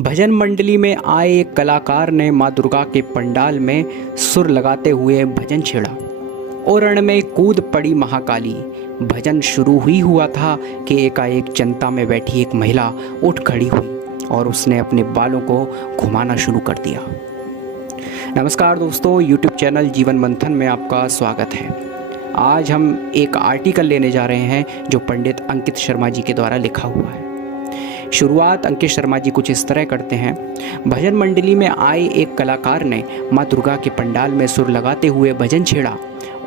भजन मंडली में आए एक कलाकार ने माँ दुर्गा के पंडाल में सुर लगाते हुए भजन छेड़ा और रण में कूद पड़ी महाकाली। भजन शुरू ही हुआ था कि एकाएक जनता में बैठी एक महिला उठ खड़ी हुई और उसने अपने बालों को घुमाना शुरू कर दिया। नमस्कार दोस्तों, YouTube चैनल जीवन मंथन में आपका स्वागत है। आज हम एक आर्टिकल लेने जा रहे हैं जो पंडित अंकित शर्मा जी के द्वारा लिखा हुआ है। शुरुआत अंकित शर्मा जी कुछ इस तरह करते हैं। भजन मंडली में आए एक कलाकार ने माँ दुर्गा के पंडाल में सुर लगाते हुए भजन छेड़ा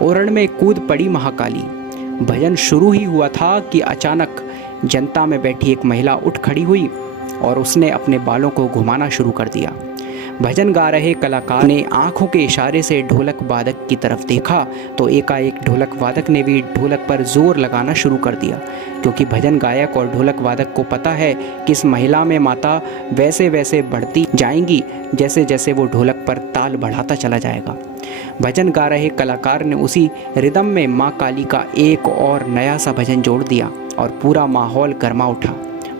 और रण में कूद पड़ी महाकाली। भजन शुरू ही हुआ था कि अचानक जनता में बैठी एक महिला उठ खड़ी हुई और उसने अपने बालों को घुमाना शुरू कर दिया। भजन गा रहे कलाकार ने आंखों के इशारे से ढोलक वादक की तरफ देखा तो एकाएक ढोलक वादक ने भी ढोलक पर जोर लगाना शुरू कर दिया, क्योंकि भजन गायक और ढोलक वादक को पता है कि इस महिला में माता वैसे वैसे बढ़ती जाएंगी जैसे जैसे वो ढोलक पर ताल बढ़ाता चला जाएगा। भजन गा रहे कलाकार ने उसी रिदम में माँ काली का एक और नया सा भजन जोड़ दिया और पूरा माहौल गर्मा उठा।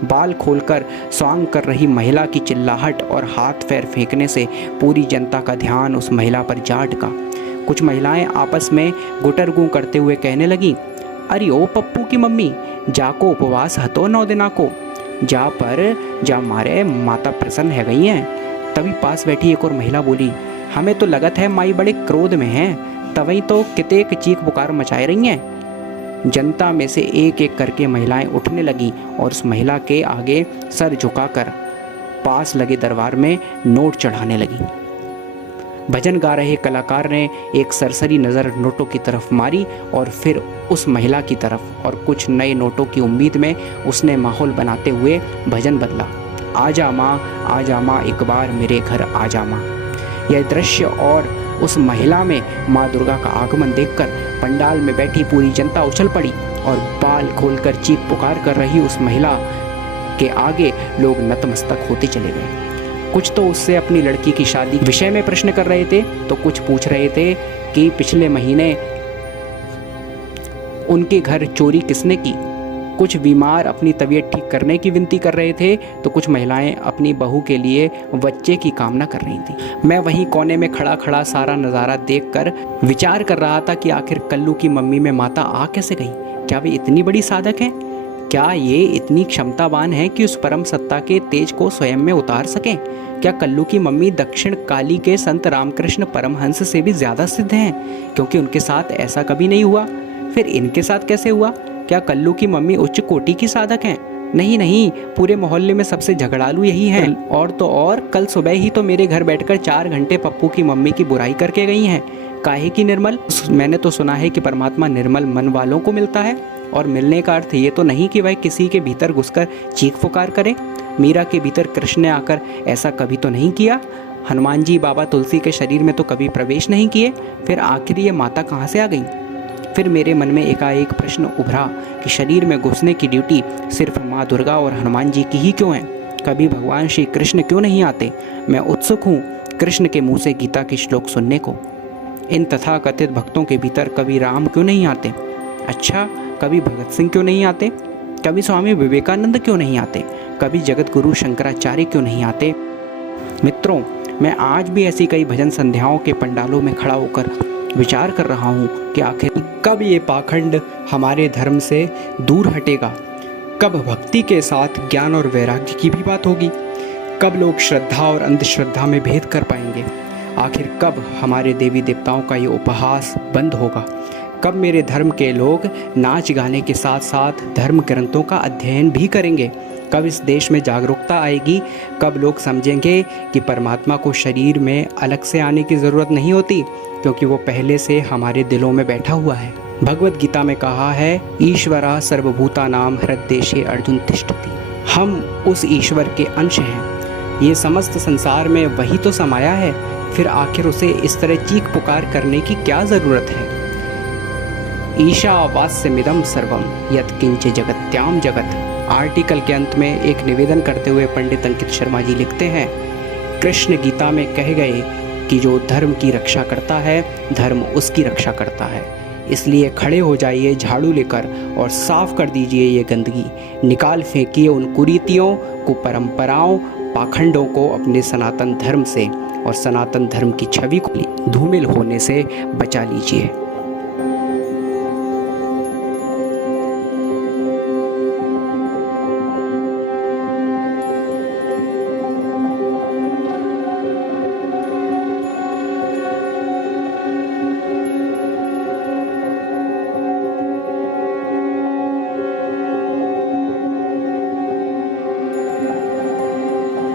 बाल खोलकर स्वांग कर रही महिला की चिल्लाहट और हाथ पैर फेंकने से पूरी जनता का ध्यान उस महिला पर जा अटका। कुछ महिलाएं आपस में गुटरगू करते हुए कहने लगीं, अरे ओ पप्पू की मम्मी, जाको उपवास हतो 9 दिना को, जा पर जा मारे माता प्रसन्न है गई हैं। तभी पास बैठी एक और महिला बोली, हमें तो लगत है माई बड़े क्रोध में हैं, तवई तो कितेक चीख पुकार मचाए रही हैं। जनता में से एक एक करके महिलाएं उठने लगीं और उस महिला के आगे सर झुकाकर पास लगे दरबार में नोट चढ़ाने लगीं। भजन गा रहे कलाकार ने एक सरसरी नज़र नोटों की तरफ मारी और फिर उस महिला की तरफ, और कुछ नए नोटों की उम्मीद में उसने माहौल बनाते हुए भजन बदला, आजा माँ एक बार मेरे घर आजा माँ। यह दृश्य और उस महिला में माँ दुर्गा का आगमन देखकर पंडाल में बैठी पूरी जनता उछल पड़ी और बाल खोलकर चीख पुकार कर रही उस महिला के आगे लोग नतमस्तक होते चले गए। कुछ तो उससे अपनी लड़की की शादी के विषय में प्रश्न कर रहे थे तो कुछ पूछ रहे थे कि पिछले महीने उनके घर चोरी किसने की। कुछ बीमार अपनी तबीयत ठीक करने की विनती कर रहे थे तो कुछ महिलाएं अपनी बहू के लिए बच्चे की कामना कर रही थी। मैं वहीं कोने में खड़ा खड़ा सारा नज़ारा देखकर विचार कर रहा था कि आखिर कल्लू की मम्मी में माता आ कैसे गई। क्या वे इतनी बड़ी साधक हैं? क्या ये इतनी क्षमतावान है कि उस परम सत्ता के तेज को स्वयं में उतार सकें? क्या कल्लू की मम्मी दक्षिण काली के संत रामकृष्ण परमहंस से भी ज़्यादा सिद्ध हैं, क्योंकि उनके साथ ऐसा कभी नहीं हुआ? फिर इनके साथ कैसे हुआ? क्या कल्लू की मम्मी उच्च कोटि की साधक हैं? नहीं, पूरे मोहल्ले में सबसे झगड़ालू यही हैं। और तो और कल सुबह ही तो मेरे घर बैठकर 4 घंटे पप्पू की मम्मी की बुराई करके गई हैं। काहे की निर्मल? मैंने तो सुना है कि परमात्मा निर्मल मन वालों को मिलता है, और मिलने का अर्थ ये तो नहीं कि वह किसी के भीतर घुसकर चीख पुकार करे। मीरा के भीतर कृष्ण ने आकर ऐसा कभी तो नहीं किया। हनुमान जी बाबा तुलसी के शरीर में तो कभी प्रवेश नहीं किए। फिर आखिर ये माता कहाँ से आ गई? फिर मेरे मन में एकाएक प्रश्न उभरा कि शरीर में घुसने की ड्यूटी सिर्फ माँ दुर्गा और हनुमान जी की ही क्यों है? कभी भगवान श्री कृष्ण क्यों नहीं आते? मैं उत्सुक हूँ कृष्ण के मुँह से गीता के श्लोक सुनने को। इन तथाकथित भक्तों के भीतर कभी राम क्यों नहीं आते? अच्छा, कभी भगत सिंह क्यों नहीं आते? कभी स्वामी विवेकानंद क्यों नहीं आते? कभी जगत गुरु शंकराचार्य क्यों नहीं आते? मित्रों, मैं आज भी ऐसी कई भजन संध्याओं के पंडालों में खड़ा होकर विचार कर रहा हूँ कि आखिर कब ये पाखंड हमारे धर्म से दूर हटेगा? कब भक्ति के साथ ज्ञान और वैराग्य की भी बात होगी? कब लोग श्रद्धा और अंधश्रद्धा में भेद कर पाएंगे? आखिर कब हमारे देवी देवताओं का ये उपहास बंद होगा? कब मेरे धर्म के लोग नाच गाने के साथ साथ धर्म ग्रंथों का अध्ययन भी करेंगे? कब इस देश में जागरूकता आएगी? कब लोग समझेंगे कि परमात्मा को शरीर में अलग से आने की ज़रूरत नहीं होती, क्योंकि वो पहले से हमारे दिलों में बैठा हुआ है। भगवत गीता में कहा है, ईश्वरा सर्वभूतानां हृद्देशे अर्जुन तिष्ठति। हम उस ईश्वर के अंश हैं। ये समस्त संसार में वही तो समाया है। फिर आखिर उसे इस तरह चीख पुकार करने की क्या ज़रूरत है? ईशावास्यमिदं सर्वं यत्किंच जगत्याम जगत। आर्टिकल के अंत में एक निवेदन करते हुए पंडित अंकित शर्मा जी लिखते हैं, कृष्ण गीता में कह गए कि जो धर्म की रक्षा करता है, धर्म उसकी रक्षा करता है। इसलिए खड़े हो जाइए झाड़ू लेकर और साफ कर दीजिए ये गंदगी, निकाल फेंकिए उन कुरीतियों, कुपरंपराओं, पाखंडों को अपने सनातन धर्म से और सनातन धर्म की छवि को धूमिल होने से बचा लीजिए।